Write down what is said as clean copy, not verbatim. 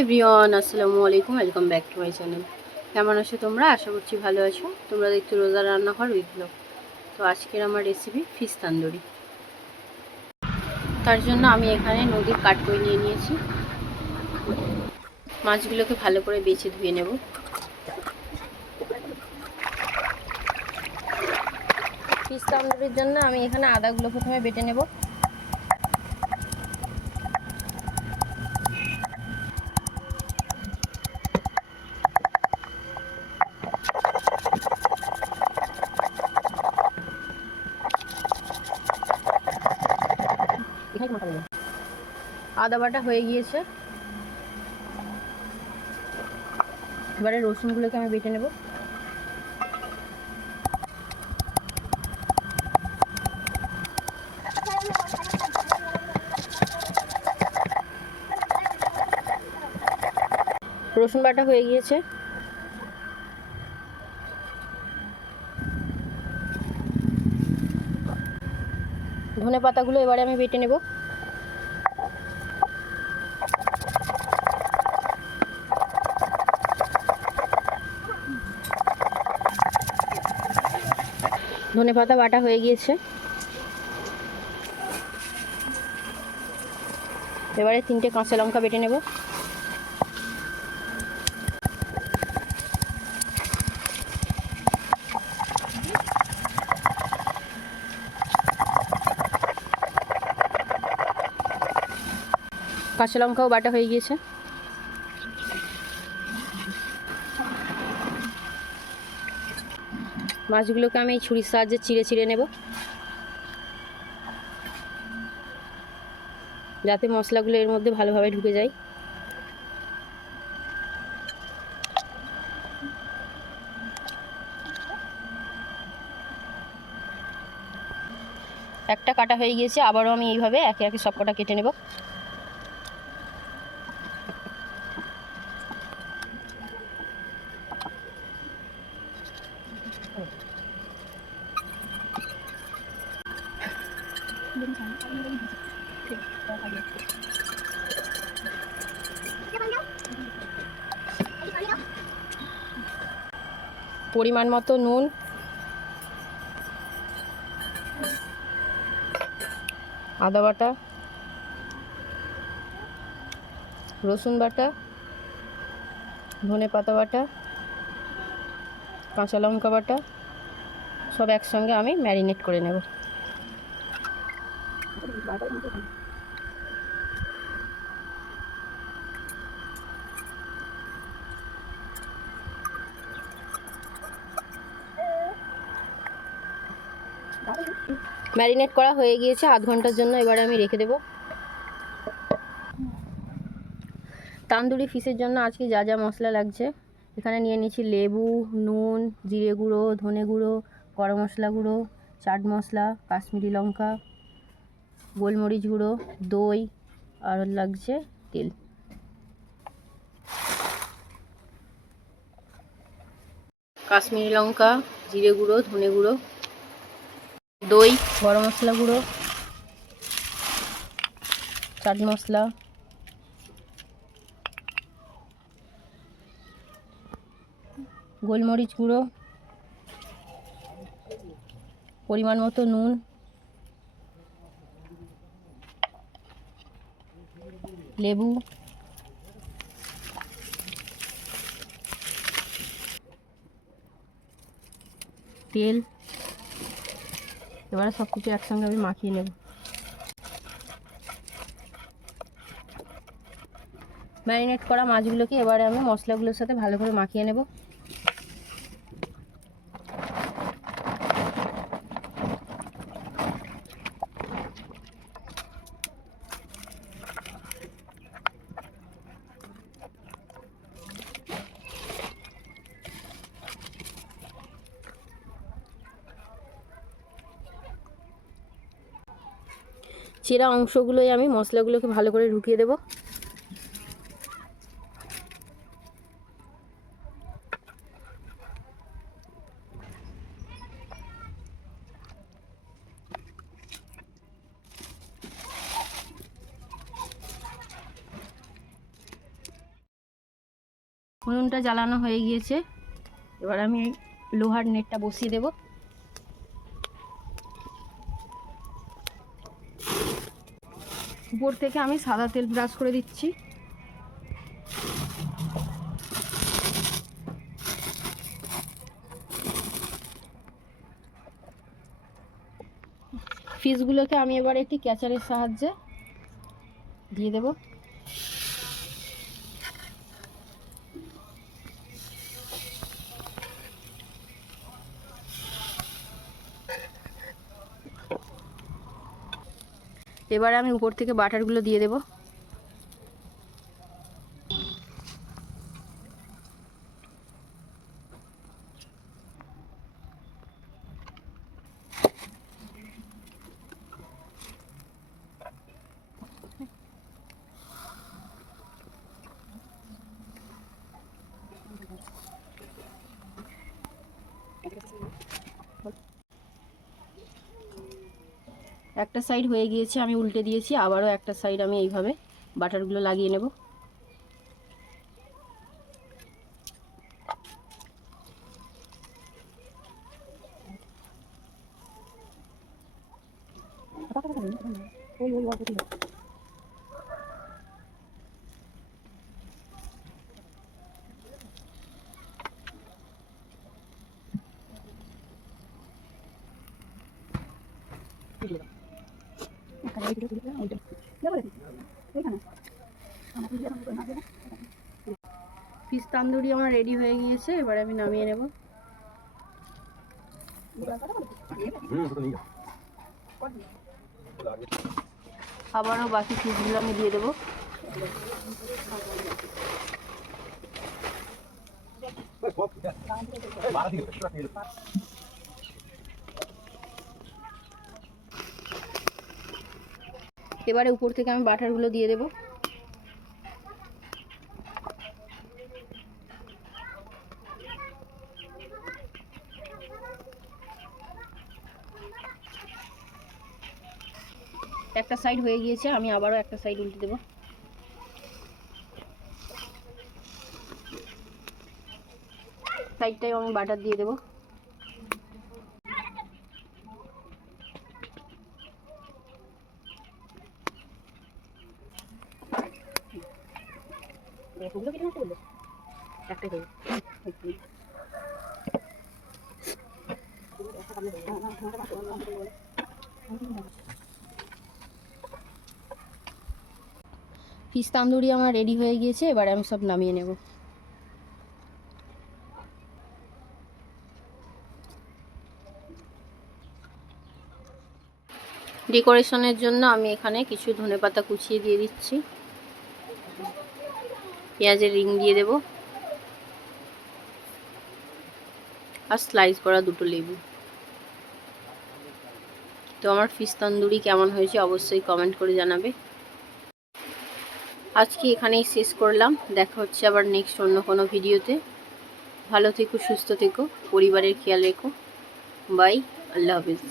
Everyone, আসসালামু আলাইকুম। Welcome back to my channel. কেমন আছো তোমরা? আশা করছি ভালো আছো। তোমরা দেখছো রোজা রান্নাঘর উইথ ব্লগ। তো আজকের আমার রেসিপি ফিশ তান্দুরি। তার জন্য আমি এখানে নদীর কাঠকই নিয়ে নিয়েছি। মাছগুলোকে ভালো করে বেছে ধুয়ে নেব। ফিশ তান্দুরির জন্য আমি এখানে আদাগুলো প্রথমে বেটে নেব। আদা বাটা হয়ে গিয়েছে। এবারে রসুনগুলোকে আমি বেটে নেব। রসুন বাটা হয়ে গিয়েছে। ধনে পাতাগুলো এবারে আমি বেটে নেব। ধনে পাতা বাটা হয়ে গিয়েছে। এবারে 3টে কাঁচা লঙ্কা বেটে নেব। কাঁচা লঙ্কাও বাটা হয়ে গিয়েছে। মাছগুলোকে আমি ছুরির সাহায্যে চিড়ে চিড়ে নেব, যাতে মশলাগুলো এর মধ্যে ভালোভাবে ঢুকে যায়। একটা কাটা হয়ে গিয়েছে, আবারও আমি এইভাবে একে একে সব কটা কেটে নেব। পরিমাণ মতো নুন, আদা বাটা, রসুন বাটা, ধনে পাতা বাটা, কাঁচা লঙ্কা বাটা সব একসঙ্গে আমি ম্যারিনেট করে নেব। ম্যারিনেট করা হয়ে গিয়েছে 1/2 ঘন্টার জন্য। এবারে আমি রেখে দেব। তান্দুরি ফিশের জন্য আজকে যা যা মশলা লাগছে এখানে নিয়ে নিয়েছি: লেবু, নুন, জিরে গুঁড়ো, ধনে গুঁড়ো, গরম মশলা গুঁড়ো, চাট মশলা, কাশ্মীরি লঙ্কা, গোলমরিচ গুঁড়ো, দই, আর লাগছে তেল। কাশ্মীরি লঙ্কা, জিরে গুঁড়ো, ধনে গুঁড়ো, দই, গরম মশলা গুঁড়ো, চাট মশলা, গোলমরিচ গুঁড়ো, পরিমাণ মতো নুন, লেবু, তেল। এবারে সব কিছু একসঙ্গে আমি মাখিয়ে নেব। ম্যারিনেট করা মাছগুলোকে এবারে আমি মশলাগুলোর সাথে ভালো করে মাখিয়ে নেব। চেরা অংশগুলোই আমি মশলাগুলোকে ভালো করে ঢুকিয়ে দেব। উনুনটা জ্বালানো হয়ে গিয়েছে, এবার আমি লোহার নেটটা বসিয়ে দেব। উপর থেকে আমি সাদা তেল ব্রাশ করে দিচ্ছি। ফিশগুলোকে আমি এবার একটি ক্যাচারের সাহায্যে দিয়ে দেব। এবারে আমি উপর থেকে বাটারগুলো দিয়ে দেব। একটা সাইড হয়ে গিয়েছে, আমি উল্টে দিয়েছি, আবারও একটা সাইড আমি এইভাবে বাটারগুলো লাগিয়ে নেব। ফিশ তান্দুরি আমার রেডি হয়ে গিয়েছে, এবারে আমি নামিয়ে নেব। আবারও বাকি ফিশগুলো আমি দিয়ে দেবো। এবারে উপর থেকে আমি বাটারগুলো দিয়ে দেবো। একটা সাইড হয়ে গিয়েছে, আমি আবারও একটা সাইড উল্টে দেবো। সাইডটাই আমি বাটার দিয়ে দেবো। ফিশ তান্দুরি আমার রেডি হয়ে গিয়েছে, এবারে আমি সব নামিয়ে নেব। ডেকোরেশনের জন্য আমি এখানে কিছু ধনেপাতা কুচিয়ে দিয়ে দিচ্ছি, পেঁয়াজের রিং দিয়ে দেব, আর স্লাইস করা দুটো লেবু। তো আমার ফিশ তন্দুরি কেমন হয়েছে অবশ্যই কমেন্ট করে জানাবে। আজকে এখানেই শেষ করলাম, দেখা হচ্ছে আবার নেক্সট অন্য কোনো ভিডিওতে। ভালো থেকো, সুস্থ থেকো, পরিবারের খেয়াল রেখো। বাই, আল্লাহ হাফিজ।